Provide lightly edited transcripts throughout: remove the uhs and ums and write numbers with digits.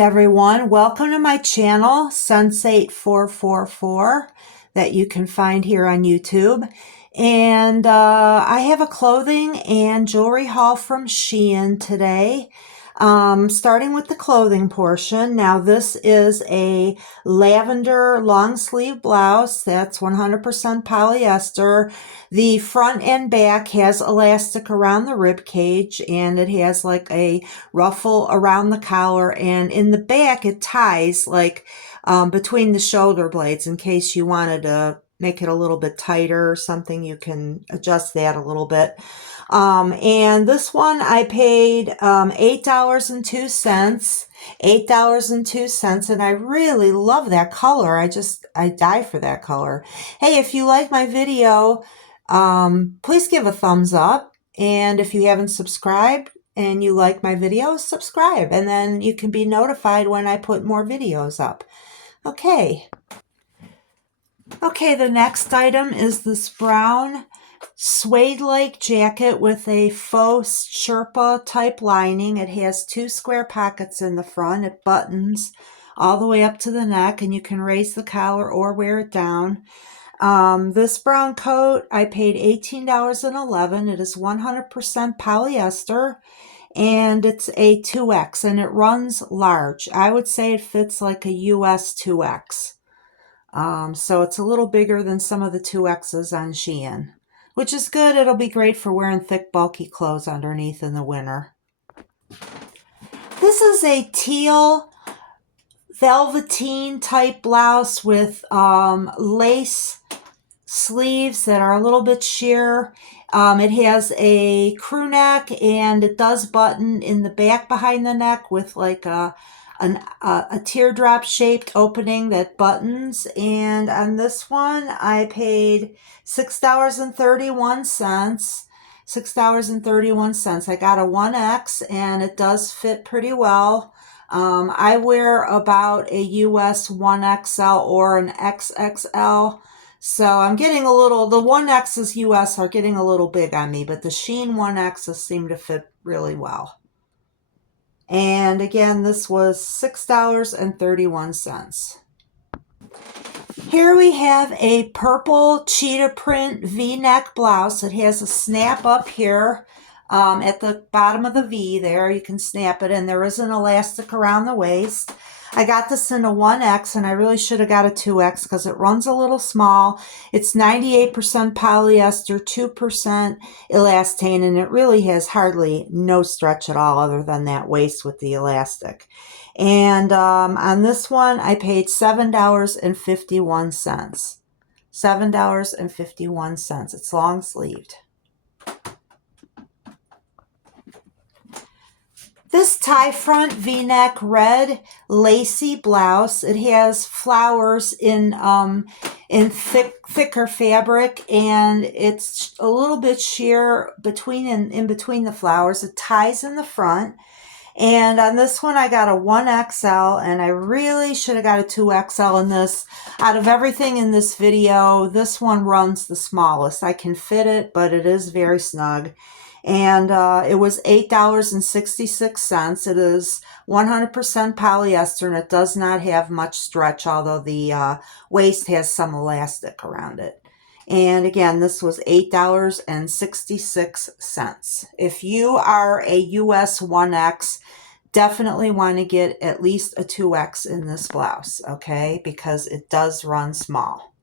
everyone, welcome to my channel, Sensate444, that you can find here on YouTube. And I have a clothing and jewelry haul from Shein today. Starting with the clothing portion. Now this is a lavender long sleeve blouse that's 100% polyester. The front and back has elastic around the rib cage, and it has like a ruffle around the collar, and in the back it ties like between the shoulder blades in case you wanted to make it a little bit tighter or something. You can adjust that a little bit. And this one I paid $8.02. $8.02, and I really love that color. I die for that color. Hey, if you like my video, please give a thumbs up. And if you haven't subscribed and you like my videos, subscribe. And then you can be notified when I put more videos up. Okay, the next item is this brown suede-like jacket with a faux Sherpa type lining. It has two square pockets in the front. It buttons all the way up to the neck, and you can raise the collar or wear it down. This brown coat, I paid $18.11. It is 100% polyester, and it's a 2X, and it runs large. I would say it fits like a US 2X. So it's a little bigger than some of the 2Xs on Shein, which is good. It'll be great for wearing thick, bulky clothes underneath in the winter. This is a teal velveteen type blouse with lace sleeves that are a little bit sheer. It has a crew neck, and it does button in the back behind the neck with like a teardrop shaped opening that buttons. And on this one I paid $6.31. $6.31. I got a 1X, and it does fit pretty well. I wear about a US 1XL or an XXL. So I'm getting a little, the 1Xs US are getting a little big on me, but the Shein 1Xs seem to fit really well. And again, this was $6.31. Here we have a purple cheetah print V-neck blouse. It has a snap up here at the bottom of the V there. You can snap it, and there is an elastic around the waist. I got this in a 1X, and I really should have got a 2X because it runs a little small. It's 98% polyester, 2% elastane, and it really has hardly no stretch at all other than that waist with the elastic. And on this one, I paid $7.51. $7.51. It's long sleeved. This tie front V-neck red lacy blouse. It has flowers in thicker fabric, and it's a little bit sheer in between the flowers. It ties in the front. And on this one, I got a 1XL, and I really should have got a 2XL in this. Out of everything in this video, this one runs the smallest. I can fit it, but it is very snug. And it was $8.66. It is 100% polyester, and it does not have much stretch, although the waist has some elastic around it. And again, this was $8.66. If you are a US 1X, definitely want to get at least a 2X in this blouse, okay? Because it does run small.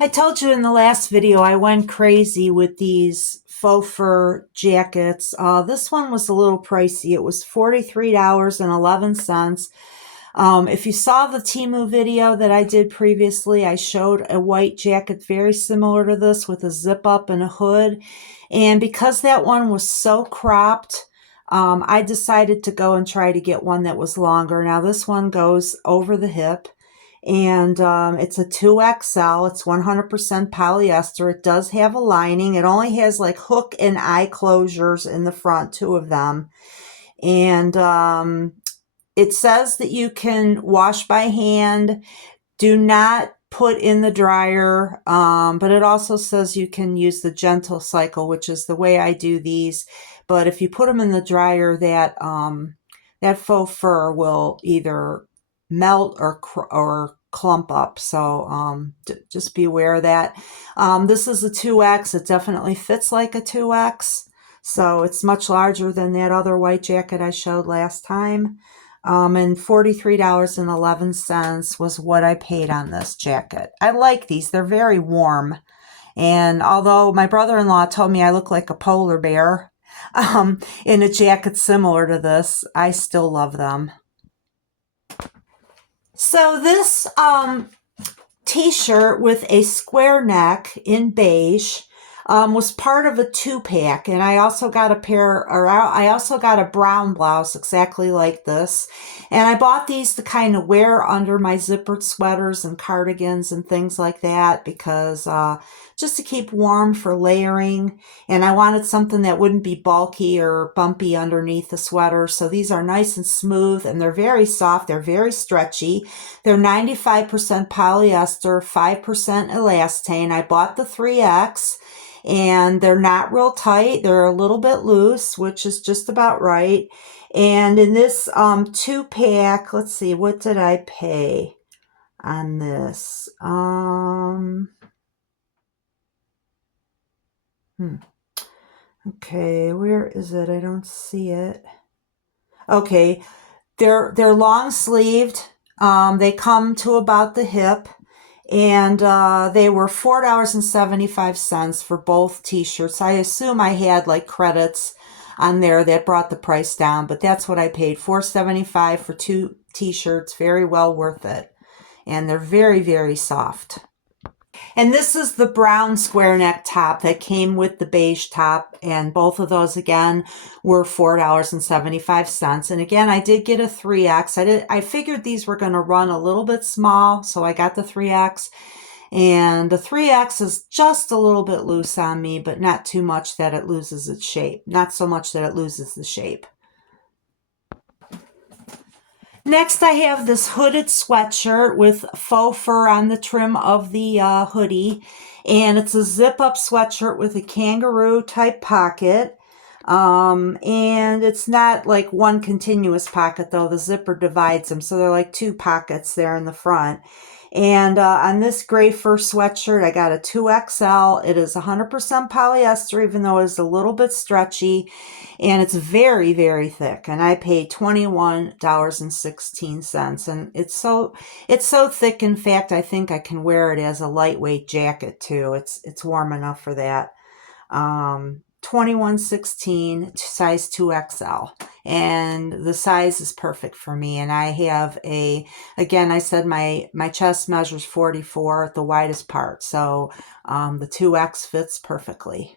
I told you in the last video I went crazy with these faux fur jackets. This one was a little pricey. It was $43.11. If you saw the Temu video that I did previously, I showed a white jacket very similar to this with a zip up and a hood. And because that one was so cropped, I decided to go and try to get one that was longer. Now this one goes over the hip, and it's a 2XL. It's 100% polyester. It does have a lining. It only has like hook and eye closures in the front, 2 of them. And it says that you can wash by hand. Do not put in the dryer, but it also says you can use the gentle cycle, which is the way I do these. But if you put them in the dryer, that that faux fur will either melt or clump up. So just be aware of that. This is a 2X. It definitely fits like a 2X. So it's much larger than that other white jacket I showed last time. And $43.11 was what I paid on this jacket. I like these. They're very warm. And although my brother-in-law told me I look like a polar bear in a jacket similar to this, I still love them. So this t-shirt with a square neck in beige was part of a 2-pack, and I also got I also got a brown blouse exactly like this, and I bought these to kind of wear under my zippered sweaters and cardigans and things like that, because just to keep warm for layering, and I wanted something that wouldn't be bulky or bumpy underneath the sweater. So these are nice and smooth, and they're very soft, they're very stretchy. They're 95% polyester, 5% elastane. I bought the 3X, and they're not real tight. They're a little bit loose, which is just about right. And in this 2-pack, let's see, what did I pay on this? Okay, where is it? I don't see it. Okay, they're long sleeved. They come to about the hip, and they were $4.75 for both t-shirts. I assume I had like credits on there that brought the price down, but that's what I paid, $4.75 for 2 t-shirts. Very well worth it. And they're very, very soft. And this is the brown square neck top that came with the beige top, and both of those again were $4.75. And again, I did get a 3X. I figured these were going to run a little bit small, so I got the 3X. And the 3X is just a little bit loose on me, but not too much that it loses its shape. Not so much that it loses the shape. Next, I have this hooded sweatshirt with faux fur on the trim of the hoodie. And it's a zip-up sweatshirt with a kangaroo-type pocket. And it's not like one continuous pocket, though. The zipper divides them, so they're like 2 pockets there in the front. And on this gray fur sweatshirt, I got a 2XL. It is 100% polyester, even though it's a little bit stretchy. And it's very, very thick. And I paid $21.16. And it's so thick, in fact, I think I can wear it as a lightweight jacket, too. It's warm enough for that. 2116, size 2XL, and the size is perfect for me. And I have again, I said my chest measures 44 at the widest part, so the 2X fits perfectly.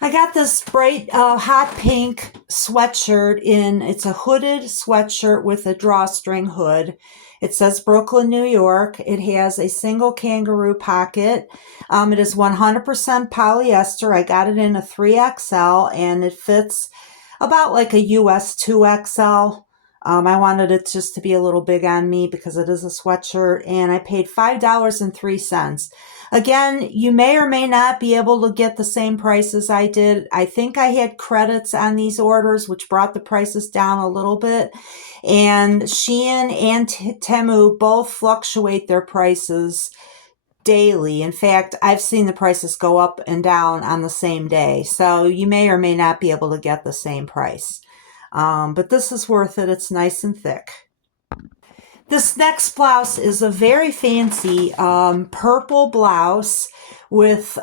I got this bright hot pink sweatshirt it's a hooded sweatshirt with a drawstring hood. It says Brooklyn, New York. It has a single kangaroo pocket. It is 100% polyester. I got it in a 3XL, and it fits about like a US 2XL. I wanted it just to be a little big on me because it is a sweatshirt, and I paid $5.03. Again, you may or may not be able to get the same price as I did. I think I had credits on these orders, which brought the prices down a little bit. And Shein and Temu both fluctuate their prices daily. In fact, I've seen the prices go up and down on the same day. So you may or may not be able to get the same price. But this is worth it. It's nice and thick. This next blouse is a very fancy purple blouse with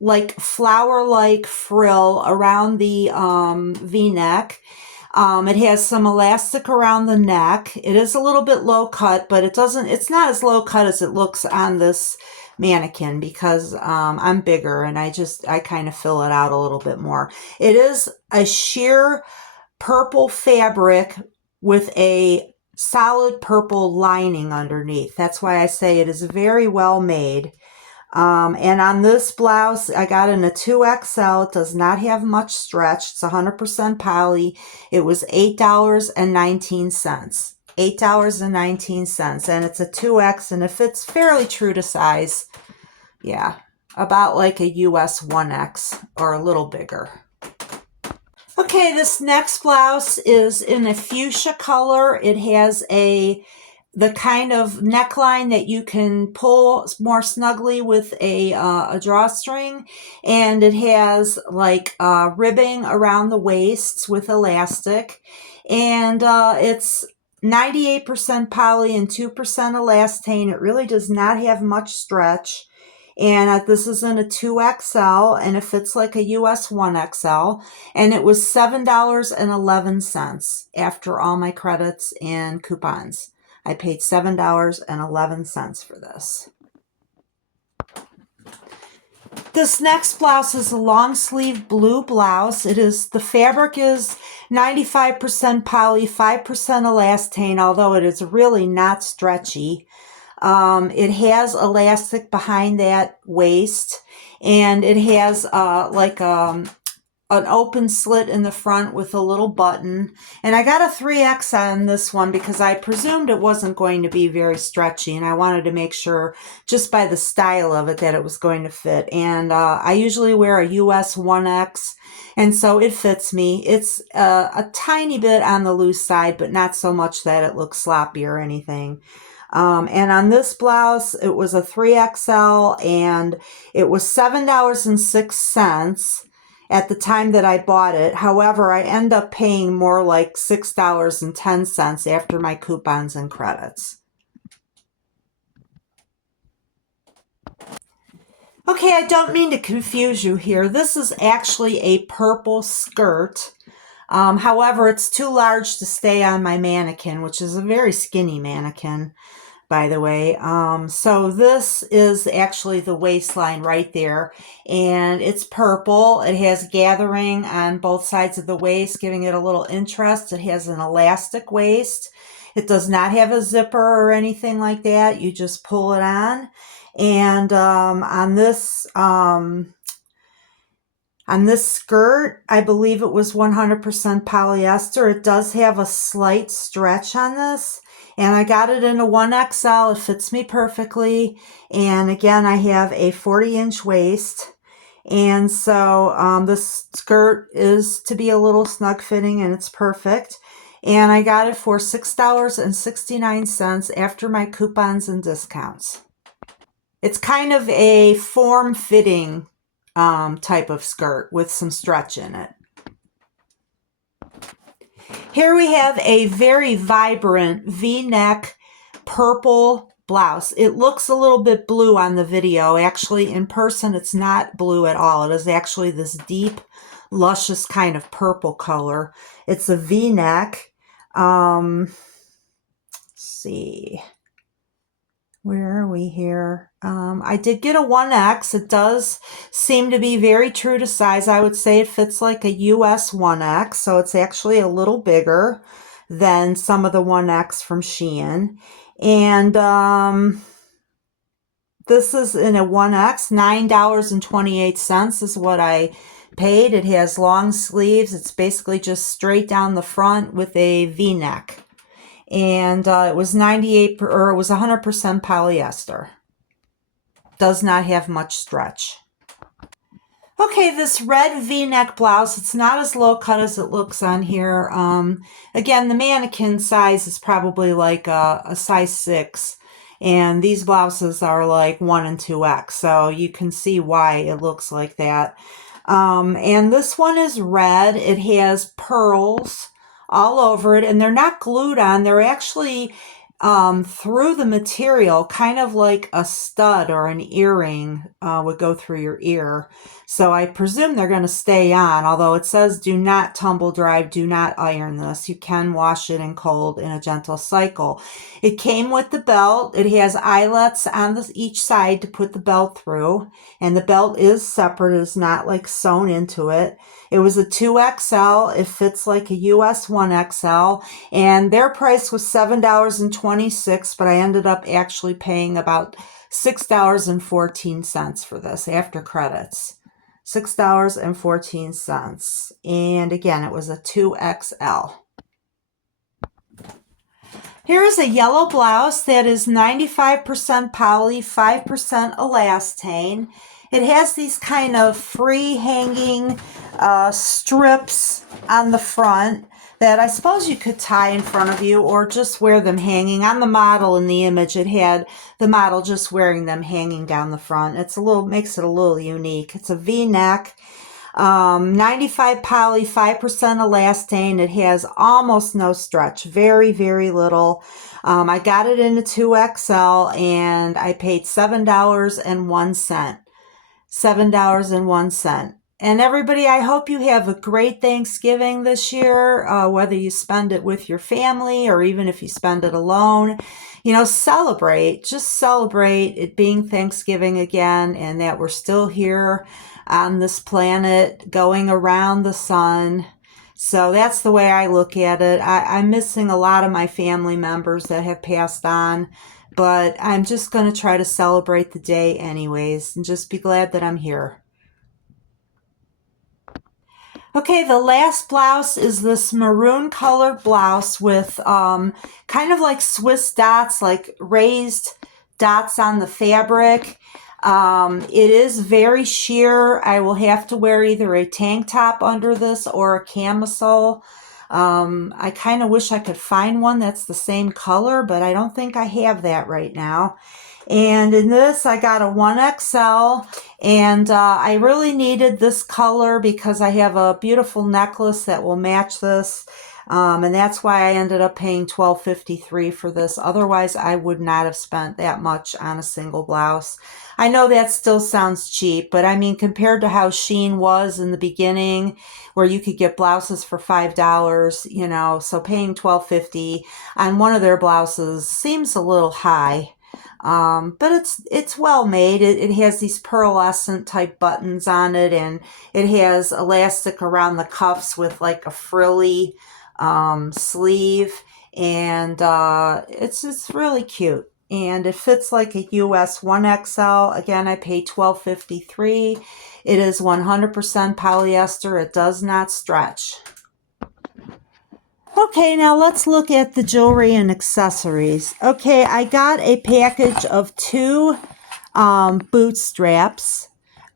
like flower-like frill around the V-neck. It has some elastic around the neck. It is a little bit low cut, but it's not as low cut as it looks on this mannequin, because I'm bigger and I kind of fill it out a little bit more. It is a sheer purple fabric with a solid purple lining underneath. That's why I say it is very well made. And on this blouse, I got in a 2XL. It does not have much stretch. It's 100% poly. It was $8.19. $8.19. And it's a 2X, and it fits fairly true to size. Yeah, about like a US 1X or a little bigger. Okay, this next blouse is in a fuchsia color. It has the kind of neckline that you can pull more snugly with a drawstring, and it has like ribbing around the waist with elastic, and it's 98% poly and 2% elastane. It really does not have much stretch. And this is in a 2XL, and it fits like a US 1XL. And it was $7.11 after all my credits and coupons. I paid $7.11 for this. This next blouse is a long sleeve blue blouse. The fabric is 95% poly, 5% elastane, although it is really not stretchy. It has elastic behind that waist, and it has an open slit in the front with a little button. And I got a 3X on this one because I presumed it wasn't going to be very stretchy, and I wanted to make sure just by the style of it that it was going to fit. And I usually wear a US 1X, and so it fits me. It's a tiny bit on the loose side, but not so much that it looks sloppy or anything. And on this blouse, it was a 3XL, and it was $7.06 at the time that I bought it. However, I end up paying more like $6.10 after my coupons and credits. Okay, I don't mean to confuse you here. This is actually a purple skirt. However, it's too large to stay on my mannequin, which is a very skinny mannequin, by the way. So this is actually the waistline right there, and it's purple. It has gathering on both sides of the waist, giving it a little interest. It has an elastic waist. It does not have a zipper or anything like that. You just pull it on. And on this skirt, I believe it was 100% polyester. It does have a slight stretch on this. And I got it in a 1XL. It fits me perfectly. And again, I have a 40-inch waist. And so this skirt is to be a little snug fitting, and it's perfect. And I got it for $6.69 after my coupons and discounts. It's kind of a form-fitting type of skirt with some stretch in it. Here we have a very vibrant V-neck purple blouse. It looks a little bit blue on the video. Actually, in person, it's not blue at all. It is actually this deep, luscious kind of purple color. It's a V-neck. Let's see. Where are we here? I did get a 1X. It does seem to be very true to size. I would say it fits like a US 1X, so it's actually a little bigger than some of the 1X from Shein. And this is in a 1X. $9.28 is what I paid. It has long sleeves. It's basically just straight down the front with a V-neck. And it was 100% polyester. Does not have much stretch. Okay, this red V-neck blouse, it's not as low cut as it looks on here. Again, the mannequin size is probably like a size 6. And these blouses are like 1 and 2X. So you can see why it looks like that. And this one is red. It has pearls all over it, and they're not glued on. They're actually through the material, kind of like a stud or an earring would go through your ear. So I presume they're going to stay on, although it says do not tumble dry, do not iron this. You can wash it in cold in a gentle cycle. It came with the belt. It has eyelets on each side to put the belt through, and the belt is separate. It's not like sewn into it. It was a 2XL. It fits like a US 1XL, and their price was $7.26, but I ended up actually paying about $6.14 for this after credits. $6.14. And again, it was a 2XL. Here is a yellow blouse that is 95% poly, 5% elastane. It has these kind of free hanging strips on the front that I suppose you could tie in front of you or just wear them hanging. On the model in the image, it had the model just wearing them hanging down the front. It's a little, makes it a little unique. It's a V-neck. 95 poly, 5% elastane. It has almost no stretch, very, very little. I got it in a 2XL and I paid $7.01. $7.01. And everybody, I hope you have a great Thanksgiving this year, whether you spend it with your family or even if you spend it alone. You know, celebrate, just celebrate it being Thanksgiving again and that we're still here on this planet going around the sun. So that's the way I look at it. I'm missing a lot of my family members that have passed on, but I'm just going to try to celebrate the day anyways and just be glad that I'm here. Okay, the last blouse is this maroon colored blouse with kind of like Swiss dots, like raised dots on the fabric. It is very sheer. I will have to wear either a tank top under this or a camisole. I kind of wish I could find one that's the same color, but I don't think I have that right now. And in this, I got a 1XL, and I really needed this color because I have a beautiful necklace that will match this. And that's why I ended up paying $12.53 for this. Otherwise, I would not have spent that much on a single blouse. I know that still sounds cheap, but I mean, compared to how Shein was in the beginning, where you could get blouses for $5, you know, so paying $12.50 on one of their blouses seems a little high. But it's well made. It has these pearlescent type buttons on it, and it has elastic around the cuffs with like a frilly sleeve, and it's just really cute. And it fits like a US 1XL. Again, I paid $12.53. It is 100% polyester. It does not stretch. Okay, now let's look at the jewelry and accessories. Okay, I got a package of two boot straps.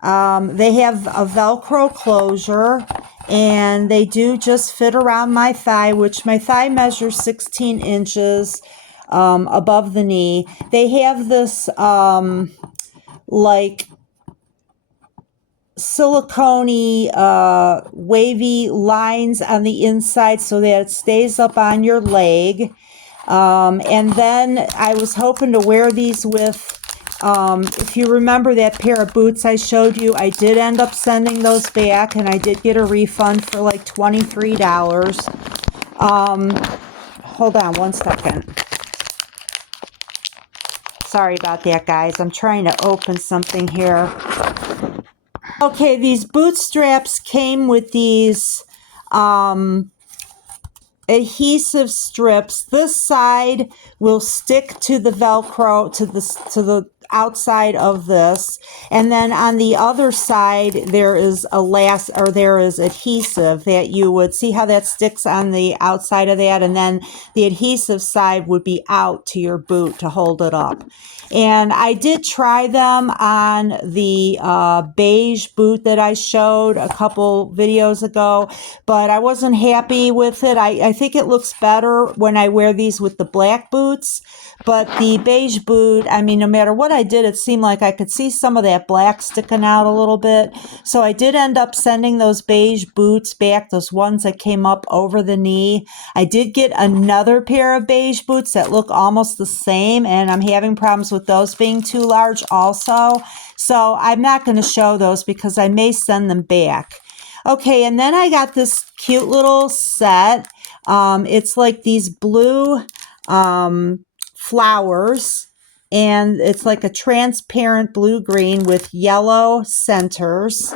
They have a Velcro closure, and they do just fit around my thigh, which my thigh measures 16 inches above the knee. They have this like silicone wavy lines on the inside so that it stays up on your leg. And then I was hoping to wear these with, if you remember that pair of boots I showed you, I did end up sending those back, and I did get a refund for like $23. Hold on one second. Sorry about that, guys. I'm trying to open something here. Okay, these boot straps came with these adhesive strips. This side will stick to the Velcro, to the outside of this, and then on the other side there is there is adhesive that you would see how that sticks on the outside of that, and then the adhesive side would be out to your boot to hold it up. And I did try them on the beige boot that I showed a couple videos ago, but I wasn't happy with it. I think it looks better when I wear these with the black boots, but the beige boot, I mean, no matter what I did, it seemed like I could see some of that black sticking out a little bit. So I did end up sending those beige boots back, those ones that came up over the knee. I did get another pair of beige boots that look almost the same, and I'm having problems with those being too large also. So I'm not going to show those because I may send them back. Okay, and then I got this cute little set. It's like these blue flowers, and it's like a transparent blue-green with yellow centers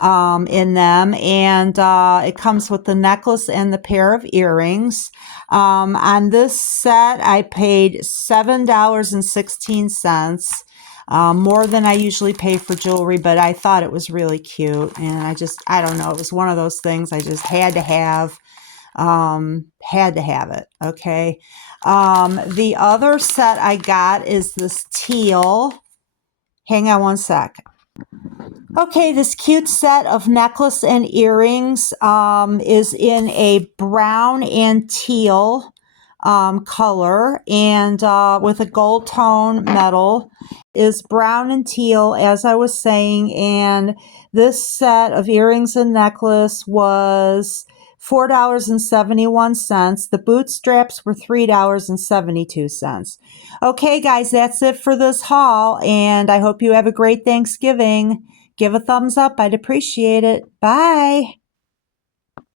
in them, and it comes with the necklace and the pair of earrings. On this set, I paid $7.16. More than I usually pay for jewelry, but I thought it was really cute, and I don't know, it was one of those things I just had to have. Had to have it. Okay. The other set I got is this teal. Hang on one sec. Okay, this cute set of necklace and earrings is in a brown and teal color, and with a gold tone metal. Is brown and teal, as I was saying, and this set of earrings and necklace was $4.71. The boot straps were $3.72. Okay, guys, that's it for this haul, and I hope you have a great Thanksgiving. Give a thumbs up. I'd appreciate it. Bye.